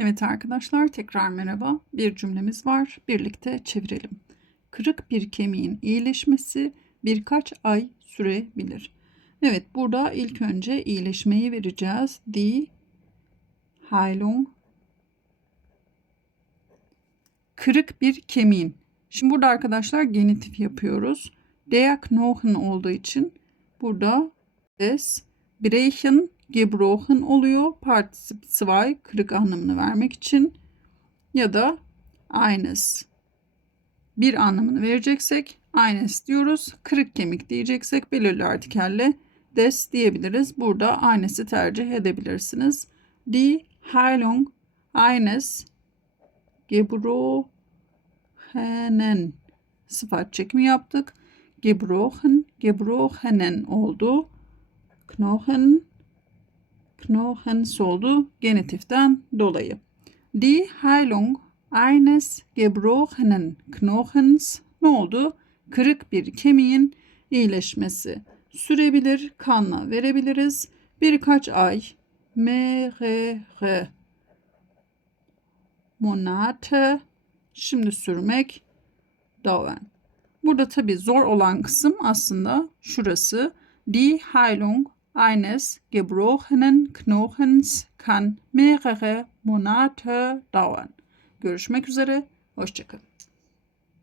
Evet arkadaşlar tekrar merhaba. Bir cümlemiz var. Birlikte çevirelim. Kırık bir kemiğin iyileşmesi birkaç ay sürebilir. Evet burada ilk önce iyileşmeyi vereceğiz. Die Heilung Kırık bir kemiğin. Şimdi burada arkadaşlar genitif yapıyoruz. Der Knochen olduğu için burada es brechen gebrochen oluyor. Partisip 2 kırık anlamını vermek için ya da eines bir anlamını vereceksek eines diyoruz. Kırık kemik diyeceksek belirli artikelle des diyebiliriz. Burada eines'i tercih edebilirsiniz. Die Heilung eines gebrochenen sıfat çekimi yaptık. Gebrochen, gebrochenen oldu. Knochen, Knochens oldu genitiften dolayı. Die Heilung eines gebrochenen Knochens ne oldu? Kırık bir kemiğin iyileşmesi sürebilir, kanla verebiliriz. Birkaç ay, mehrere Monate, şimdi sürmek, dauern. Burada tabi zor olan kısım aslında şurası. Die Heilung eines gebrochenen Knochens kann mehrere Monate dauern. Görüşmek üzere, hoşçakalın.